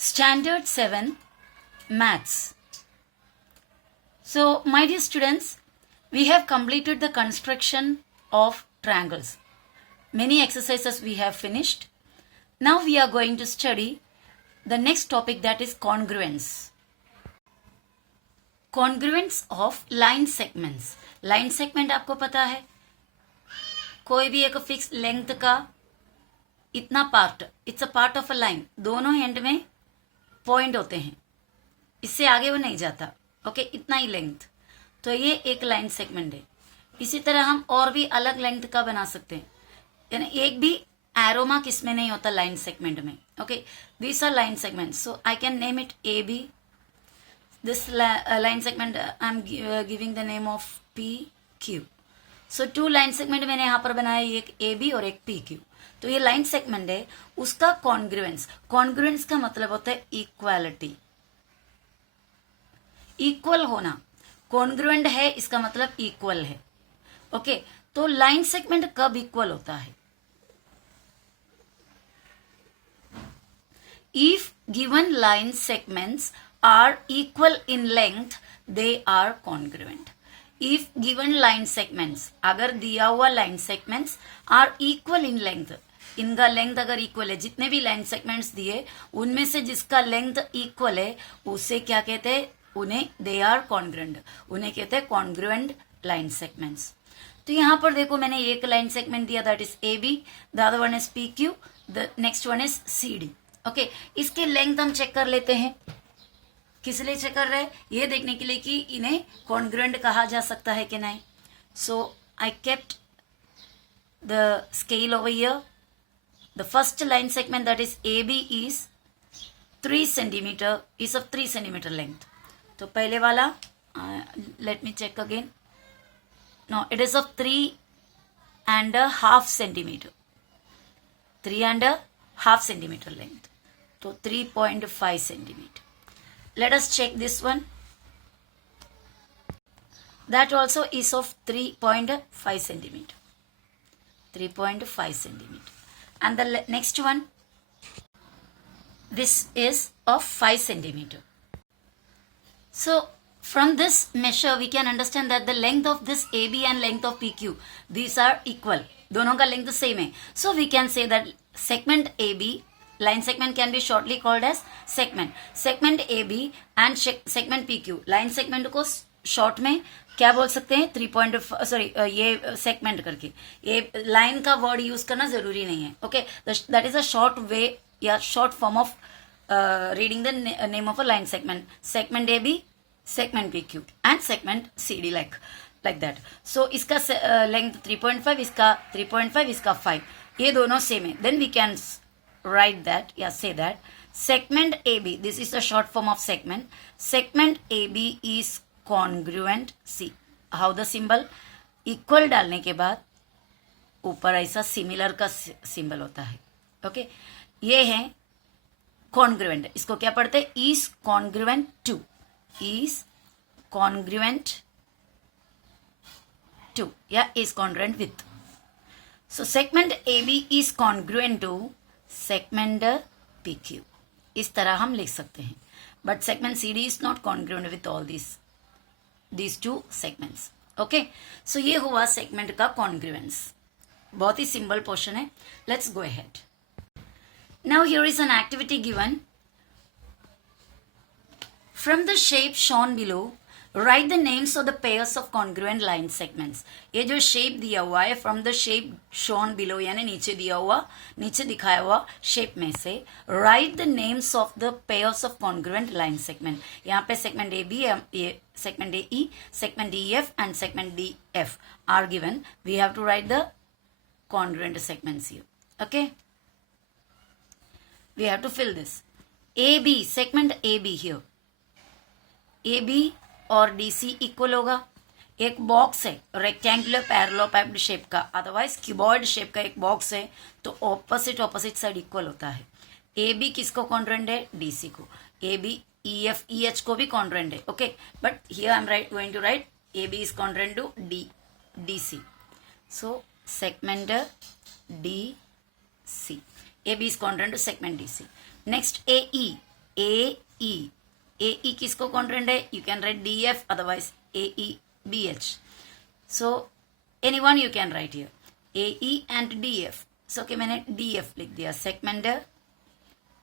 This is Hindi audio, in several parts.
Standard 7 Maths. So, my dear students, we have completed the construction of triangles. Many exercises we have finished. Now we are going to study the next topic, that is congruence. Congruence of line segments. Line segment आपको पता है, कोई भी एक फिक्स लेंथ का इतना part, it's a part of a line, दोनों एंड में पॉइंट होते हैं, इससे आगे वो नहीं जाता. ओके, इतना ही लेंथ, तो ये एक लाइन सेगमेंट है. इसी तरह हम और भी अलग लेंथ का बना सकते हैं, यानी एक भी एरो मार्क इसमें नहीं होता लाइन सेगमेंट में. Okay, these are line segment. So I can name it A B. This line segment I am giving the name of P Q. So two line segment मैंने यहाँ पर बनाया, एक ए बी और एक पी क्यू. तो ये लाइन सेगमेंट है, उसका कॉन्ग्रुएंस. कॉन्ग्रुएंस का मतलब होता है इक्वालिटी, इक्वल होना. कॉन्ग्रुएंट है इसका मतलब इक्वल है. ओके, तो लाइन सेगमेंट कब इक्वल होता है? If given line segments are equal in length, they are congruent. If given line segments, अगर दिया हुआ line segments are equal in length, इनका लेंथ अगर इक्वल है, जितने भी लाइन सेगमेंट्स दिए उनमें से जिसका लेंथ इक्वल है उसे क्या कहते हैं? उन्हें दे आर कॉन्ग्रुएंट, उन्हें कहते हैं कॉन्ग्रुएंट लाइन सेगमेंट्स. तो यहां पर देखो, मैंने एक लाइन सेगमेंट दिया, that is A B, the other one is P Q, the next one is C D. Okay, इसके लेंथ हम चेक कर लेते हैं. किस लिए चेक कर रहे हैं? ये देखने के लिए कि इन्हें कॉन्ग्रुएंट कहा जा सकता है कि नहीं. So I kept the scale over here. The first line segment, that is AB, is 3 centimeter, is of 3 centimeter length. तो पहले वाला, let me check again. No, it is of 3.5 centimeter. 3.5 centimeter length. तो 3.5 centimeter. Let us check this one. That also is of 3.5 centimeter. 3.5 centimeter. And the next one, this is of 5 centimeter. So from this measure we can understand that the length of this AB and length of PQ, these are equal. दोनों का length same है. So we can say that segment AB, line segment can be shortly called as segment. Segment AB and segment PQ, line segment को शॉर्ट में क्या बोल सकते हैं? 3.5, सॉरी, ये सेगमेंट करके, ये लाइन का वर्ड यूज करना जरूरी नहीं है. Okay, that is a short way या short form of reading the name of a line segment. Segment A B, segment P Q and segment C D, like that. So इसका लेंथ 3.5, इसका 3.5, इसका 5, ये दोनों सेम है. Then we can write that या say that segment AB, this is the short form of segment. Segment AB is congruent. See how the symbol, equal डालने के बाद ऊपर ऐसा सिमिलर का सिंबल होता है. ओके, ये है congruent. इसको क्या पढ़ते हैं? is congruent to, is congruent to या is congruent with. So segment AB is congruent to segment PQ. इस तरह हम लिख सकते हैं. But segment CD is not congruent with all these two segments. Okay, so ये हुआ सेगमेंट का कॉन्ग्रुएंस. बहुत ही सिंपल पोर्शन है. Let's go ahead. Now here is an activity given. From the shape shown below, write the names of the pairs of congruent line segments. ये जो शेप दिया हुआ है, from the shape shown below, यानी नीचे दिया हुआ, नीचे दिखाया हुआ शेप में से write the names of the pairs of congruent line segment. यहाँ पे सेगमेंट ए बी, ये segment A E, segment D F and segment D F are given. We have to write the congruent segments here. Okay, we have to fill this. A B, segment A B here, A B और DC इक्वल होगा. एक बॉक्स है रेक्टेंगुलर पैरेललोपैप्ड शेप का, अदरवाइज क्यूबॉइड शेप का एक बॉक्स है, तो ऑपोजिट साइड इक्वल होता है. ए बी किसको कॉन्ग्रुएंट है? DC को. ए बी EF EH को भी कॉन्ग्रुएंट है. Okay, but here I am going to write A B is congruent to DC. So segment DC, AB is congruent to segment DC. Next AE, A E किसको कॉन्ग्रुएंट है? You can write D F, otherwise A E B H. So any one you can write here A E and D F. So okay, मैंने डी एफ लिख दिया, segment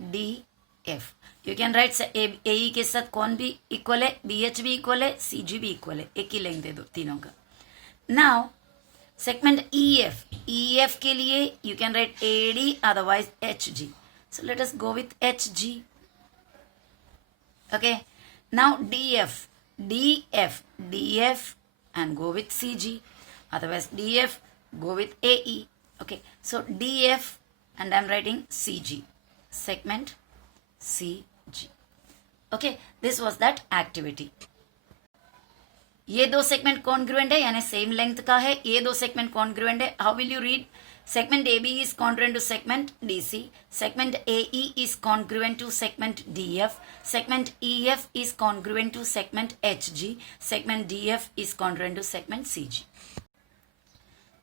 D F. You can write ए ई के साथ कौन भी इक्वल है? बी एच भी इक्वल है, सी जी भी इक्वल है, एक ही लेंथ दे दो तीनों का. नाउ सेगमेंट ई एफ के लिए you can write A D, otherwise H G. So let us go with H G. Okay, now D F and go with CG, otherwise DF go with AE. Okay, so DF and I'm writing CG, segment CG. Okay, this was that activity. ये दो सेगमेंट कॉन्ग्रुएंट है, यानी सेम लेंथ का है. ये दो सेगमेंट कॉन्ग्रुएंट है. How will you read? Segment AB is congruent to segment DC. Segment AE is congruent to segment DF. Segment EF is congruent to segment HG. Segment DF is congruent to segment CG.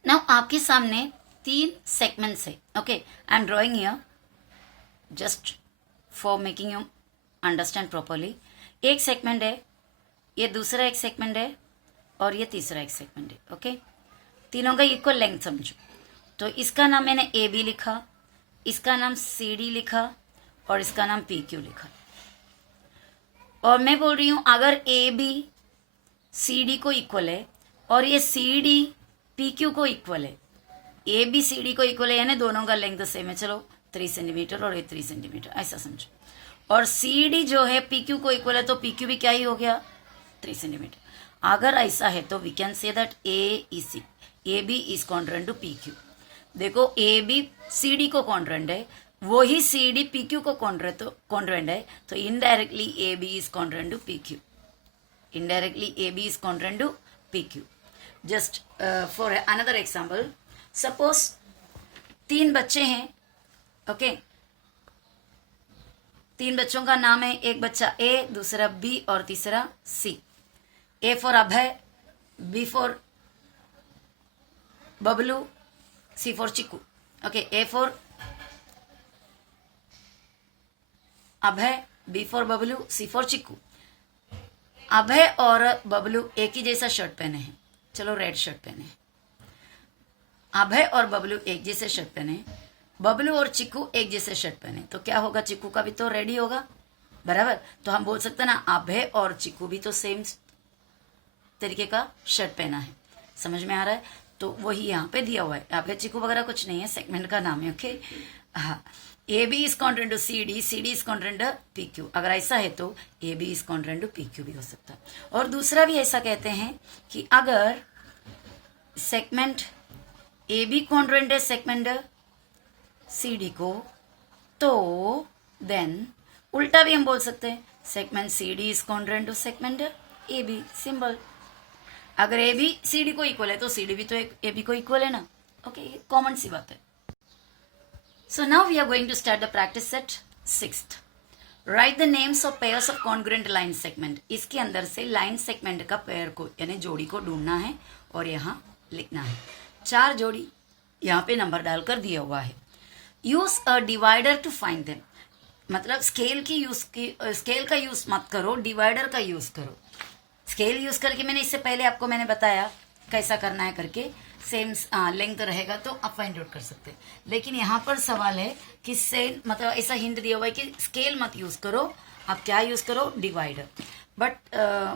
Now आपके सामने 3 segments है. Okay, I am drawing here just for making you understand properly. एक segment है, ये दूसरा एक segment है, और ये तीसरा एक segment है. Okay, तीनों का equal length समझो. तो इसका नाम मैंने ए बी लिखा, इसका नाम सी डी लिखा, और इसका नाम पी क्यू लिखा. और मैं बोल रही हूं अगर ए बी सी डी को इक्वल है और ये सी डी पी क्यू को इक्वल है, ए बी सी डी को इक्वल है, यानी दोनों का लेंथ सेम है. चलो 3 सेंटीमीटर और ये 3 सेंटीमीटर, ऐसा समझो. और सी डी जो है पी क्यू को इक्वल है, तो पी क्यू भी क्या ही हो गया? 3 सेंटीमीटर. अगर ऐसा है तो we can say that A B is congruent to P Q. देखो, ए बी सी डी को कॉन्ग्रुएंट है, वही सी डी पी क्यू को कॉन्ग्रुएंट है, तो indirectly A B is congruent to P Q. Indirectly A B is congruent to P Q. Just for another example, suppose 3 बच्चे हैं. ओके, 3 बच्चों का नाम है, एक बच्चा ए, दूसरा बी और तीसरा C. A for Abhay, B for Bablu, C for Chiku. ओके, A for Abhay, B for Bablu, C for Chiku. Abhay और बबलू एक ही जैसा शर्ट पहने हैं. चलो रेड शर्ट पहने हैं. अभय और बबलू एक जैसे शर्ट पहने, बबलू और चिकू एक जैसे शर्ट पहने, तो क्या होगा? चिकू का भी तो रेड ही होगा, बराबर. तो हम बोल सकते हैं ना, अभय और चिकू भी तो सेम तरीके का शर्ट पहना है. समझ में आ रहा है? तो वही यहाँ पे दिया हुआ है. अभय चिकू वगैरह कुछ नहीं है, सेगमेंट का नाम है. ओके, हाँ. A B is congruent to C D is congruent to P Q. अगर ऐसा है तो A B is congruent to P Q भी हो सकता है. और दूसरा भी ऐसा कहते हैं कि अगर सेगमेंट ए बी कॉन्ग्रुएंट है सेगमेंट सी डी को, तो देन उल्टा भी हम बोल सकते हैं, segment C D is congruent to segment A B. Symbol. अगर ए बी सी डी को इक्वल है तो सी डी भी तो ए बी को इक्वल है ना. ओके, कॉमन सी बात है. So now we are going to start the practice set 6th. Write the names of pairs of congruent line segment. इसके अंदर से लाइन सेगमेंट का पेयर को, यानी जोड़ी को ढूंढना है और यहाँ लिखना है. 4 जोड़ी यहाँ पे नंबर डालकर दिया हुआ है. Use a divider to find them. मतलब स्केल का यूज मत करो, डिवाइडर का यूज करो. स्केल यूज करके मैंने बताया कैसा करना है करके. सेम लेंथ रहेगा तो आप फाइंड आउट कर सकते हैं. लेकिन यहाँ पर सवाल है कि मतलब ऐसा हिंट दिया हुआ है कि स्केल मत यूज करो, आप क्या यूज करो? Divider. But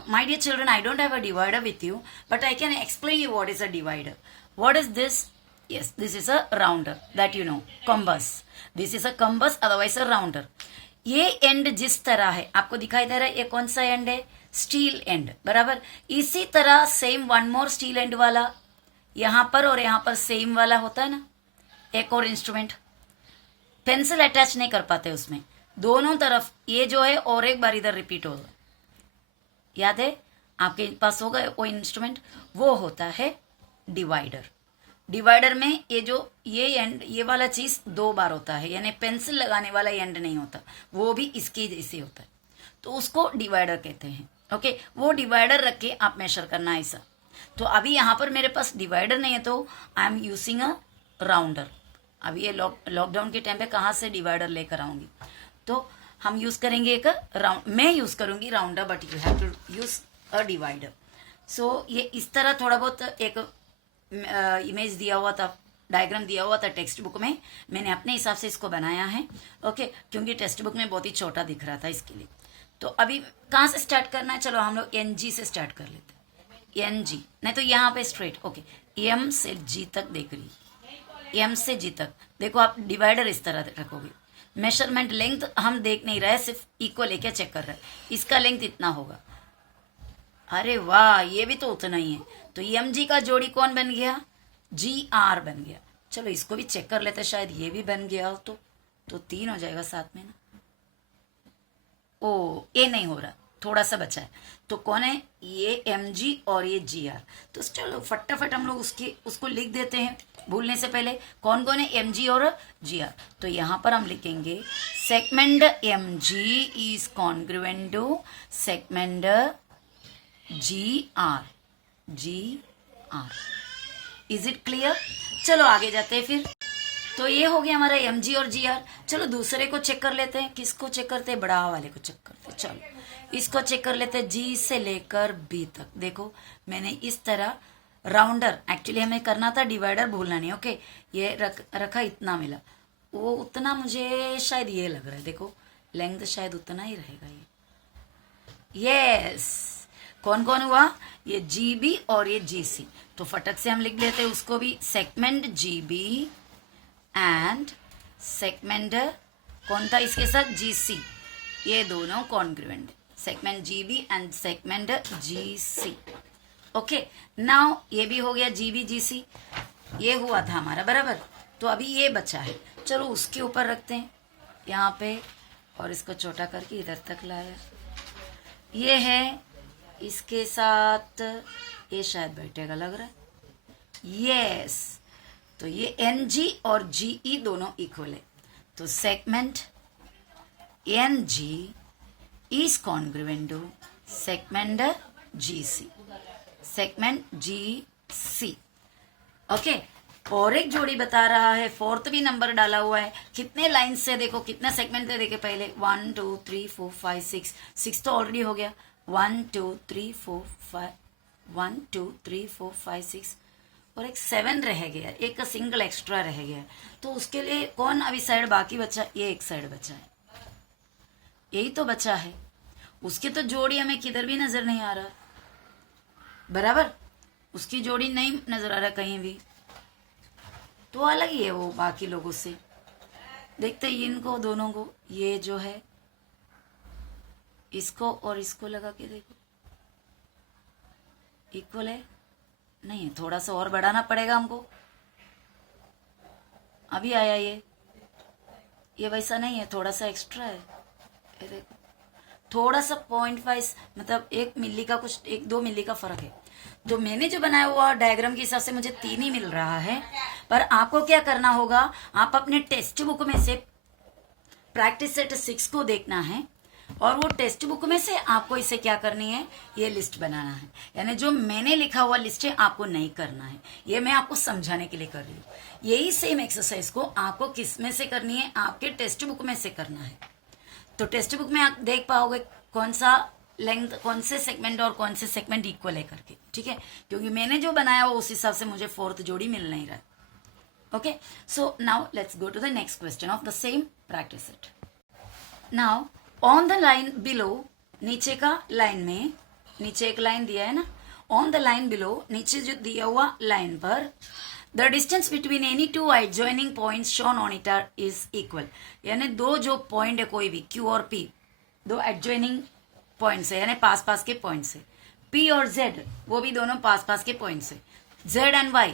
my dear children, I don't have a divider with you, but I can explain you what is a divider. What is this? Yes, this is a rounder that you know, compass. This is a compass, otherwise a rounder. ये एंड जिस तरह है आपको दिखाई दे रहा है, ये कौन सा एंड है? स्टील एंड, बराबर. इसी तरह same one more steel and वाला यहाँ पर और यहाँ पर सेम वाला होता है ना. एक और इंस्ट्रूमेंट, पेंसिल अटैच नहीं कर पाते उसमें, दोनों तरफ ये जो है और एक बार इधर रिपीट होगा. याद है आपके पास होगा वो इंस्ट्रूमेंट, वो होता है डिवाइडर. डिवाइडर में ये एंड, ये वाला चीज 2 बार होता है, यानी पेंसिल लगाने वाला एंड नहीं होता, वो भी इसके जैसे होता है, तो उसको डिवाइडर कहते हैं. ओके, वो डिवाइडर रख के आप मेजर करना ऐसा. तो अभी यहाँ पर मेरे पास डिवाइडर नहीं है, तो I am using a rounder. अभी ये लॉकडाउन के टाइम पे कहाँ से डिवाइडर लेकर आऊंगी? तो हम यूज करेंगे एक राउंड, मैं यूज करूंगी rounder, but you have to use a divider. So ये इस तरह थोड़ा बहुत एक इमेज दिया हुआ था, डायग्राम दिया हुआ था टेक्स्ट बुक में, मैंने अपने हिसाब से इसको बनाया है. ओके, क्योंकि टेक्स्ट बुक में बहुत ही छोटा दिख रहा था इसके लिए. तो अभी कहाँ से स्टार्ट करना है? चलो हम लोग एन जी से स्टार्ट कर लेते हैं. एन जी नहीं तो यहाँ पे स्ट्रेट. ओके, एम से जी तक देख रही, एम से जी तक देखो. आप डिवाइडर इस तरह रखोगे. मेजरमेंट लेंथ हम देख नहीं रहे, सिर्फ इक्वल है क्या चेक कर रहे हैं. इसका लेंथ इतना होगा. अरे वाह, ये भी तो उतना ही है. तो एम जी का जोड़ी कौन बन गया? जी आर बन गया. चलो इसको भी चेक कर लेते, शायद ये भी बन गया हो तो 3 हो जाएगा साथ में ना. ओ, ये नहीं हो रहा, थोड़ा सा बचा है. तो कौन है? ये एम जी और ये जी आर. तो चलो फटाफट हम लोग उसको लिख देते हैं भूलने से पहले. कौन कौन है? एम जी और जी आर. तो यहाँ पर हम लिखेंगे segment M G is congruent to segment G R. G R. Is it clear? चलो आगे जाते हैं फिर. तो ये हो गया हमारा एम जी और जी आर. चलो दूसरे को चेक कर लेते हैं. किसको चेक करते हैं? बड़ा वाले को चेक करते हैं. चलो इसको चेक कर लेते हैं. जी से लेकर बी तक. देखो मैंने इस तरह राउंडर, एक्चुअली हमें करना था डिवाइडर, भूलना नहीं. ओके, ये रखा, इतना मिला. वो उतना मुझे शायद ये लग रहा है. देखो लेंथ शायद उतना ही रहेगा ये. यस, कौन कौन हुआ? ये जी बी और ये जी सी. तो फटक से हम लिख लेते हैं उसको भी. Segment G B and segment कौन था इसके साथ? G C. ये दोनों congruent. Segment G B and segment G C. Okay, now ये भी हो गया जी बी जी सी. ये हुआ था हमारा बराबर. तो अभी ये बचा है. चलो उसके ऊपर रखते हैं यहाँ पे, और इसको छोटा करके इधर तक लाया. ये है, इसके साथ ये शायद बैठेगा लग रहा है. यस, तो ये एन जी और जी ई दोनों इक्वल है. तो segment N G is congruent to segment G C. Segment G C. Okay, और एक जोड़ी बता रहा है, फोर्थ भी नंबर डाला हुआ है. कितने लाइन से देखो, कितने सेगमेंट से देखे पहले. 1 2 3 4 5 6. 6 तो ऑलरेडी हो गया. 1 2 3 4 5 1 2 3 4 5 6 और एक 7 रह गया. एक सिंगल एक्स्ट्रा रह गया. तो उसके लिए कौन अभी साइड बाकी बचा? ये एक साइड बचा है. यही तो बचा है. उसकी तो जोड़ी हमें किधर भी नजर नहीं आ रहा बराबर. उसकी जोड़ी नहीं नजर आ रहा कहीं भी. तो अलग ही है वो बाकी लोगों से. देखते हैं इनको दोनों को. ये जो है इसको और इसको लगा के देखो, इक्वल है नहीं? थोड़ा सा और बढ़ाना पड़ेगा हमको. अभी आया ये वैसा नहीं है, थोड़ा सा एक्स्ट्रा है. ये देखो थोड़ा सा 0.5, मतलब 1 मिली का, कुछ 1-2 मिली का फर्क है. तो मैंने जो बनाया हुआ डायग्राम के हिसाब से मुझे 3 ही मिल रहा है. पर आपको क्या करना होगा? आप अपने टेक्स्ट बुक में से प्रैक्टिस सेट 6 को देखना है, और वो टेक्स्ट बुक में से आपको इसे क्या करनी है? ये लिस्ट बनाना है. यानी जो मैंने लिखा हुआ लिस्ट है आपको नहीं करना है. ये मैं आपको समझाने के लिए कर रही हूँ. यही सेम एक्सरसाइज को आपको किस में से करनी है? आपके टेक्स्ट बुक में से करना है. तो टेक्स्ट बुक में आप देख पाओगे कौन सा लेंथ, कौन से सेगमेंट और कौन से सेगमेंट इक्वल है करके. ठीक है, क्योंकि मैंने जो बनाया वो उस हिसाब से मुझे फोर्थ जोड़ी मिल नहीं रहा. Okay, so now let's go to the next question of the same practice set. Now on the line below, नीचे का लाइन में, नीचे एक लाइन दिया है ना. ऑन द लाइन बिलो, नीचे जो दिया हुआ लाइन पर, the distance between any two adjoining points shown on it is equal. यानी दो जो पॉइंट है कोई भी, क्यू और पी, दो एडजॉइनिंग पॉइंट्स है, यानी पास पास के पॉइंट्स है. पी और जेड वो भी दोनों पास पास के पॉइंट्स है. Z and Y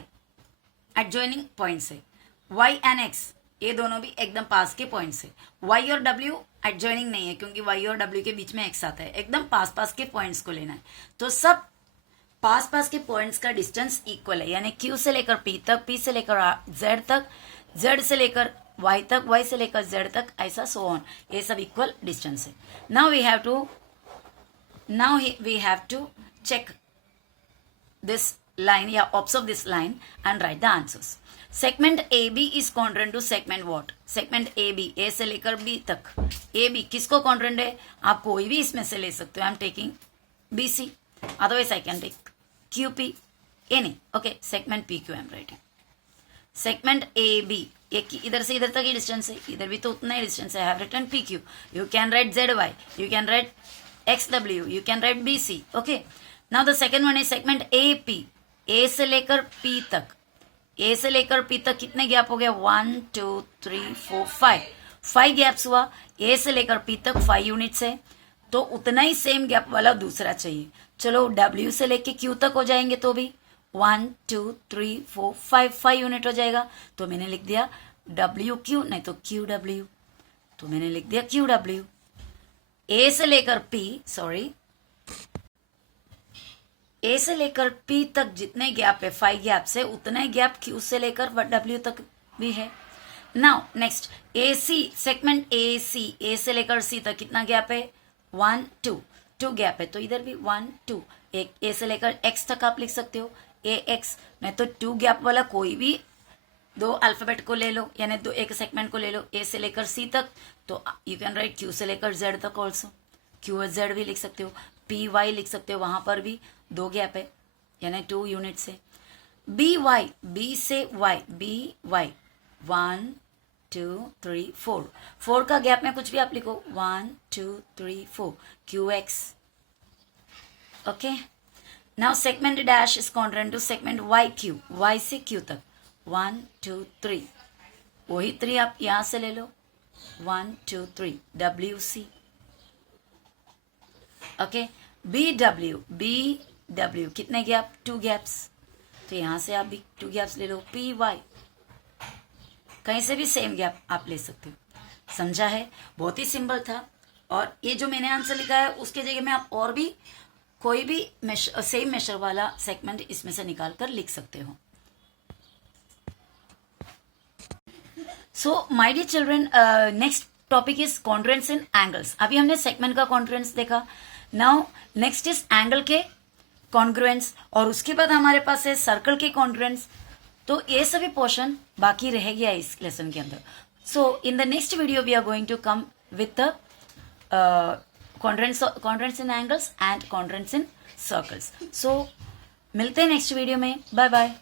adjoining points है. वाई एंड एक्स ये दोनों भी एकदम पास के पॉइंट्स है. वाई और डब्ल्यू एडजॉइनिंग नहीं है, क्योंकि वाई और डब्ल्यू के बीच में एक्स आता है. एकदम पास पास के पॉइंट्स को लेना है. तो सब पास पास के पॉइंट्स का डिस्टेंस इक्वल है. यानी क्यू से लेकर पी तक, पी से लेकर जेड तक, जेड से लेकर वाई तक, वाई से लेकर जेड तक, ऐसा सो ऑन. ये सब इक्वल डिस्टेंस है. Now we have to check this line, yeah, observe this line and write the answers. Segment AB is congruent to segment what? Segment AB, A से लेकर B तक. AB किसको congruent है? आप कोई भी इसमें से ले सकते हो. I am taking BC. Otherwise I can take QP. Any. Okay, segment PQ I am writing. Segment AB, एक इधर से इधर तक ही डिस्टेंस है, इधर भी तो उतना ही डिस्टेंस है. I have written PQ. You can write ZY. You can write XW. You can write BC. Okay. Now the second one is segment AP. A से लेकर P तक. A से लेकर P तक कितने गैप हो गया? 1 2 3 4 5 गैप्स हुआ. A से लेकर P तक 5 यूनिट्स है, तो उतना ही सेम गैप वाला दूसरा चाहिए. चलो W से लेके Q तक हो जाएंगे तो भी 1 2 3 4 5 यूनिट हो जाएगा. तो मैंने लिख दिया WQ, नहीं तो QW, तो मैंने लिख दिया QW. A से लेकर P, सॉरी, A से लेकर P तक जितने गैप है 5 गैप से, उतना ही गैप Q से लेकर W तक भी है. Now next AC, segment AC, A से लेकर C तक कितना गैप है? 1 2 गैप है, तो इधर भी 1 2. एक A से लेकर X तक आप लिख सकते हो AX, नहीं तो 2 गैप वाला कोई भी दो अल्फाबेट को ले लो, यानी दो एक सेगमेंट को ले लो. A से लेकर C तक, तो यू कैन राइट Q से लेकर Z तक ऑल्सो. QZ भी लिख सकते हो, PY लिख सकते हो, वहां पर भी 2 गैप है, यानी 2 यूनिट से. BY, B से Y, BY 1 2 3 4 का गैप में कुछ भी आप लिखो, 1 2 3 4. QX. Okay. Now segment dash is congruent to segment YQ, Y से Q तक 1 2 3. वही 3 आप यहां से ले लो, 1 2 3. WC. ओके. BW कितने गैप? 2 गैप्स, तो यहां से आप भी 2 गैप्स ले लो. PY, कहीं से भी सेम गैप आप ले सकते हो. समझा है? बहुत ही सिंपल था. और ये जो मैंने आंसर लिखा है उसके जगह में आप और भी कोई भी सेम मेशर वाला सेगमेंट इसमें से निकाल कर लिख सकते हो. So my dear children, next topic is congruence in angles. अभी हमने सेगमेंट का कॉन्ग्रुएंस देखा. नाउ नेक्स्ट इज एंगल के कॉन्ग्रुएंस, और उसके बाद हमारे पास है सर्कल के कॉन्ग्रुएंस. तो ये सभी पोर्शन बाकी रह गया इस लेसन के अंदर. So in the next video we are going to come with the congruence in angles and congruence in circles. So मिलते हैं नेक्स्ट वीडियो में. Bye bye.